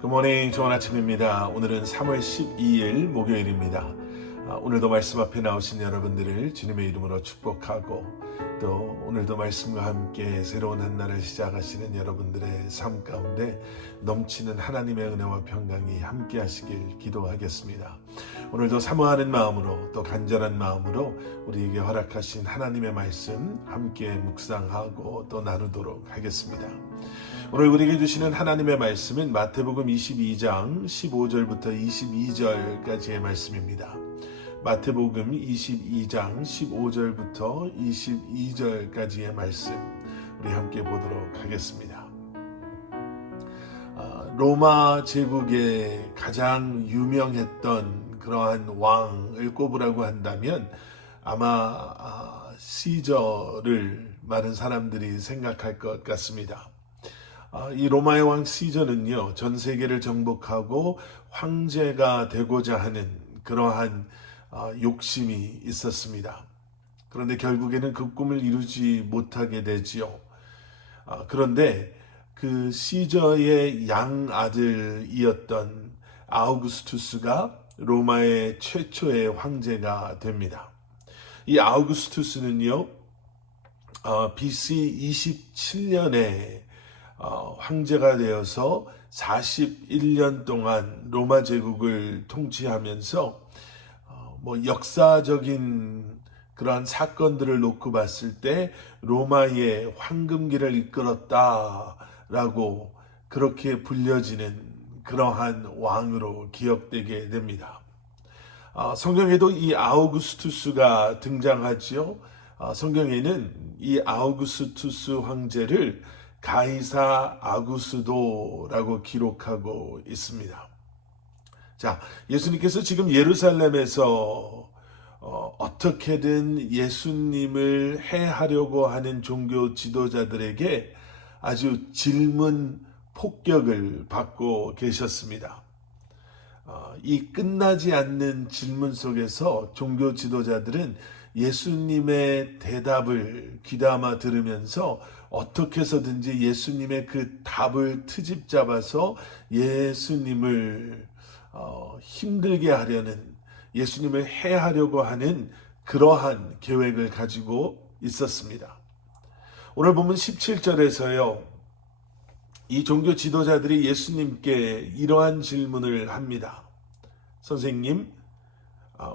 굿모닝, 좋은 아침입니다. 오늘은 3월 12일 목요일입니다. 오늘도 말씀 앞에 나오신 여러분들을 주님의 이름으로 축복하고 또 오늘도 말씀과 함께 새로운 한 날을 시작하시는 여러분들의 삶 가운데 넘치는 하나님의 은혜와 평강이 함께 하시길 기도하겠습니다. 오늘도 사모하는 마음으로 또 간절한 마음으로 우리에게 허락하신 하나님의 말씀 함께 묵상하고 또 나누도록 하겠습니다. 오늘 우리에게 주시는 하나님의 말씀은 마태복음 22장 15절부터 22절까지의 말씀입니다. 마태복음 22장 15절부터 22절까지의 말씀 우리 함께 보도록 하겠습니다. 로마 제국의 가장 유명했던 그러한 왕을 꼽으라고 한다면 아마 시저를 많은 사람들이 생각할 것 같습니다. 이 로마의 왕 시저는요, 전 세계를 정복하고 황제가 되고자 하는 그러한 욕심이 있었습니다. 그런데 결국에는 그 꿈을 이루지 못하게 되지요. 그런데 그 시저의 양아들이었던 아우구스투스가 로마의 최초의 황제가 됩니다. 이 아우구스투스는요, BC 27년에 황제가 되어서 41년 동안 로마 제국을 통치하면서 역사적인 그러한 사건들을 놓고 봤을 때 로마의 황금기를 이끌었다라고 그렇게 불려지는 그러한 왕으로 기억되게 됩니다. 성경에도 이 아우구스투스가 등장하지요. 성경에는 이 아우구스투스 황제를 가이사 아구스도라고 기록하고 있습니다. 자, 예수님께서 지금 예루살렘에서 어떻게든 예수님을 해하려고 하는 종교 지도자들에게 아주 질문 폭격을 받고 계셨습니다. 이 끝나지 않는 질문 속에서 종교 지도자들은 예수님의 대답을 귀담아 들으면서 어떻게 해서든지 예수님의 그 답을 트집 잡아서 예수님을 힘들게 하려는, 예수님을 해하려고 하는 그러한 계획을 가지고 있었습니다. 오늘 보면 17절에서요, 이 종교 지도자들이 예수님께 이러한 질문을 합니다. 선생님,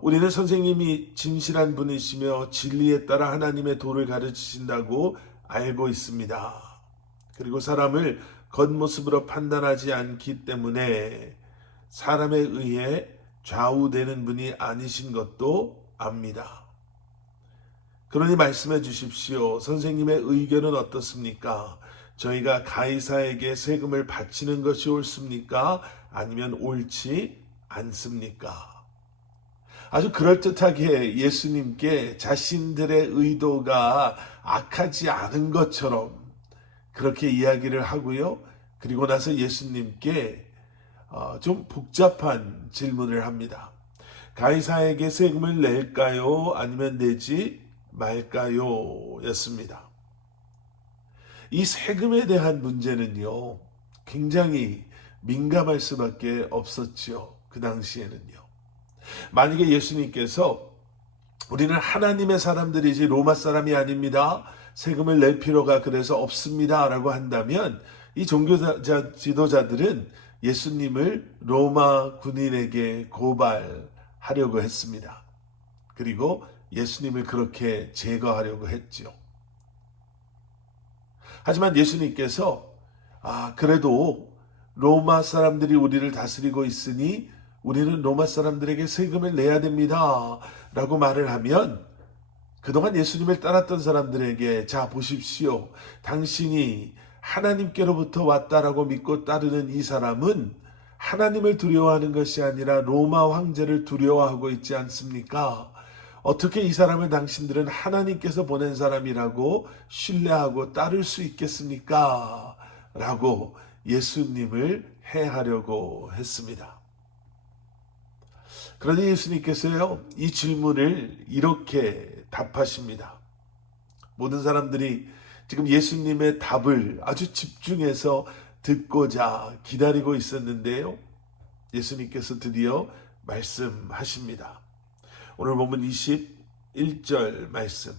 우리는 선생님이 진실한 분이시며 진리에 따라 하나님의 도를 가르치신다고 알고 있습니다. 그리고 사람을 겉모습으로 판단하지 않기 때문에 사람에 의해 좌우되는 분이 아니신 것도 압니다. 그러니 말씀해 주십시오. 선생님의 의견은 어떻습니까? 저희가 가이사에게 세금을 바치는 것이 옳습니까? 아니면 옳지 않습니까? 아주 그럴듯하게 예수님께 자신들의 의도가 악하지 않은 것처럼 그렇게 이야기를 하고요. 그리고 나서 예수님께 좀 복잡한 질문을 합니다. 가이사에게 세금을 낼까요? 아니면 내지 말까요? 였습니다. 이 세금에 대한 문제는요, 굉장히 민감할 수밖에 없었죠. 그 당시에는요. 만약에 예수님께서 우리는 하나님의 사람들이지 로마 사람이 아닙니다, 세금을 낼 필요가 그래서 없습니다 라고 한다면 이 종교 지도자들은 예수님을 로마 군인에게 고발하려고 했습니다. 그리고 예수님을 그렇게 제거하려고 했죠. 하지만 예수님께서 그래도 로마 사람들이 우리를 다스리고 있으니 우리는 로마 사람들에게 세금을 내야 됩니다 라고 말을 하면 그동안 예수님을 따랐던 사람들에게 자 보십시오, 당신이 하나님께로부터 왔다라고 믿고 따르는 이 사람은 하나님을 두려워하는 것이 아니라 로마 황제를 두려워하고 있지 않습니까? 어떻게 이 사람을 당신들은 하나님께서 보낸 사람이라고 신뢰하고 따를 수 있겠습니까? 라고 예수님을 해하려고 했습니다. 그러니 예수님께서요, 이 질문을 이렇게 답하십니다. 모든 사람들이 지금 예수님의 답을 아주 집중해서 듣고자 기다리고 있었는데요. 예수님께서 드디어 말씀하십니다. 오늘 본문 21절 말씀.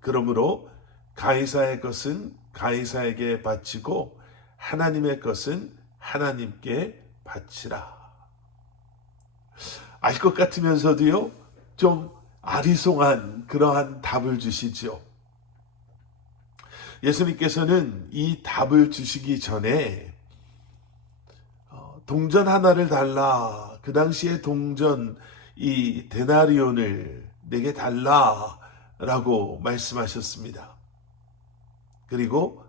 그러므로 가이사의 것은 가이사에게 바치고 하나님의 것은 하나님께 바치라. 알 것 같으면서도요, 좀 아리송한 그러한 답을 주시죠. 예수님께서는 이 답을 주시기 전에 동전 하나를 달라. 그 당시에 동전 이 데나리온을 내게 달라라고 말씀하셨습니다. 그리고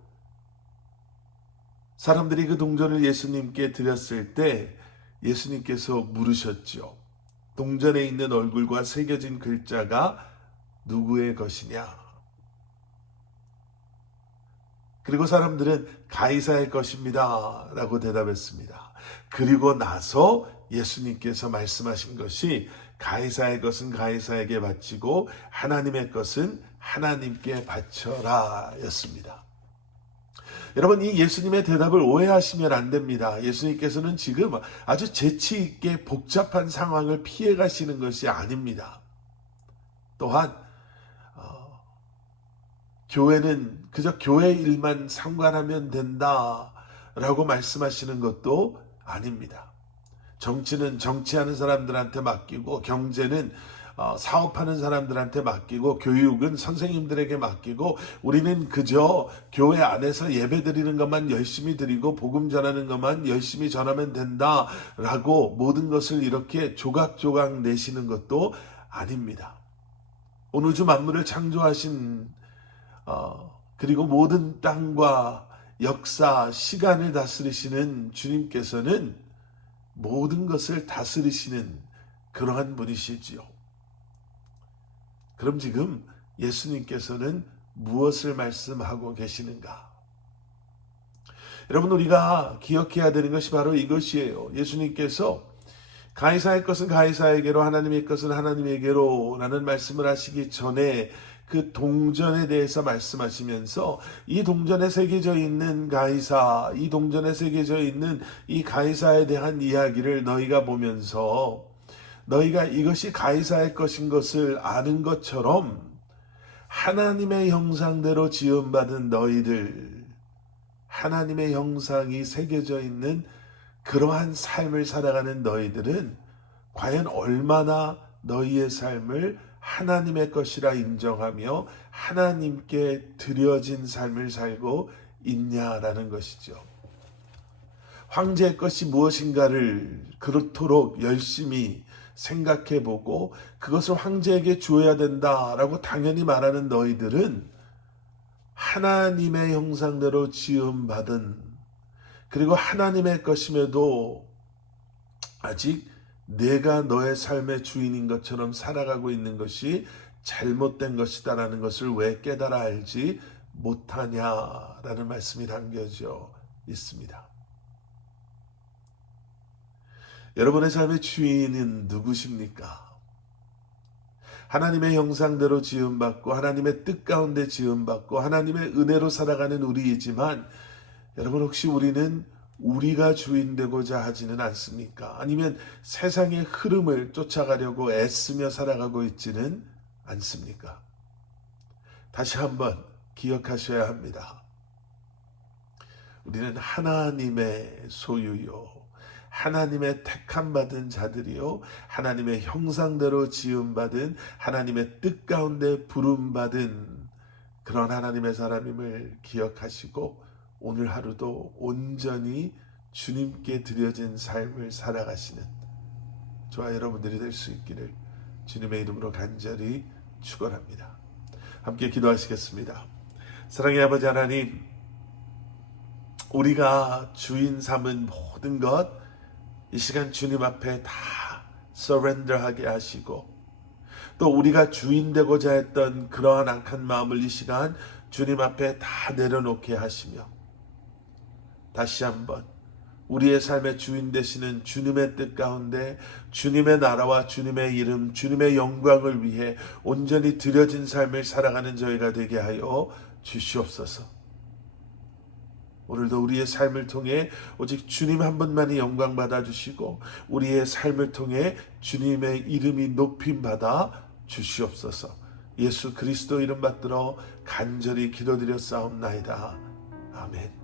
사람들이 그 동전을 예수님께 드렸을 때 예수님께서 물으셨죠. 동전에 있는 얼굴과 새겨진 글자가 누구의 것이냐? 그리고 사람들은 가이사의 것입니다 라고 대답했습니다. 그리고 나서 예수님께서 말씀하신 것이 가이사의 것은 가이사에게 바치고 하나님의 것은 하나님께 바쳐라 였습니다. 여러분, 이 예수님의 대답을 오해하시면 안 됩니다. 예수님께서는 지금 아주 재치 있게 복잡한 상황을 피해 가시는 것이 아닙니다. 또한 교회는 그저 교회 일만 상관하면 된다라고 말씀하시는 것도 아닙니다. 정치는 정치하는 사람들한테 맡기고, 경제는 사업하는 사람들한테 맡기고, 교육은 선생님들에게 맡기고, 우리는 그저 교회 안에서 예배 드리는 것만 열심히 드리고 복음 전하는 것만 열심히 전하면 된다라고 모든 것을 이렇게 조각조각 내시는 것도 아닙니다. 온 우주 만물을 창조하신 그리고 모든 땅과 역사, 시간을 다스리시는 주님께서는 모든 것을 다스리시는 그러한 분이시지요. 그럼 지금 예수님께서는 무엇을 말씀하고 계시는가? 여러분, 우리가 기억해야 되는 것이 바로 이것이에요. 예수님께서 가이사의 것은 가이사에게로, 하나님의 것은 하나님에게로 라는 말씀을 하시기 전에 그 동전에 대해서 말씀하시면서 이 동전에 새겨져 있는 가이사, 이 동전에 새겨져 있는 이 가이사에 대한 이야기를 너희가 보면서 너희가 이것이 가이사의 것인 것을 아는 것처럼 하나님의 형상대로 지음받은 너희들, 하나님의 형상이 새겨져 있는 그러한 삶을 살아가는 너희들은 과연 얼마나 너희의 삶을 하나님의 것이라 인정하며 하나님께 드려진 삶을 살고 있냐라는 것이죠. 황제의 것이 무엇인가를 그렇도록 열심히 생각해보고 그것을 황제에게 주어야 된다라고 당연히 말하는 너희들은 하나님의 형상대로 지음받은, 그리고 하나님의 것임에도 아직 내가 너의 삶의 주인인 것처럼 살아가고 있는 것이 잘못된 것이다라는 것을 왜 깨달아 알지 못하냐라는 말씀이 담겨져 있습니다. 여러분의 삶의 주인은 누구십니까? 하나님의 형상대로 지음받고 하나님의 뜻 가운데 지음받고 하나님의 은혜로 살아가는 우리이지만, 여러분 혹시 우리는 우리가 주인 되고자 하지는 않습니까? 아니면 세상의 흐름을 쫓아가려고 애쓰며 살아가고 있지는 않습니까? 다시 한번 기억하셔야 합니다. 우리는 하나님의 소유요, 하나님의 택함 받은 자들이요, 하나님의 형상대로 지음받은, 하나님의 뜻 가운데 부름받은 그런 하나님의 사람임을 기억하시고 오늘 하루도 온전히 주님께 드려진 삶을 살아가시는 저와 여러분들이 될 수 있기를 주님의 이름으로 간절히 축원합니다. 함께 기도하시겠습니다. 사랑의 아버지 하나님, 우리가 주인 삼은 모든 것 이 시간 주님 앞에 다 서렌더하게 하시고, 또 우리가 주인 되고자 했던 그러한 악한 마음을 이 시간 주님 앞에 다 내려놓게 하시며, 다시 한번 우리의 삶의 주인 되시는 주님의 뜻 가운데 주님의 나라와 주님의 이름, 주님의 영광을 위해 온전히 드려진 삶을 살아가는 저희가 되게 하여 주시옵소서. 오늘도 우리의 삶을 통해 오직 주님 한 분만이 영광 받아주시고 우리의 삶을 통해 주님의 이름이 높임받아 주시옵소서. 예수 그리스도 이름 받들어 간절히 기도드렸사옵나이다. 아멘.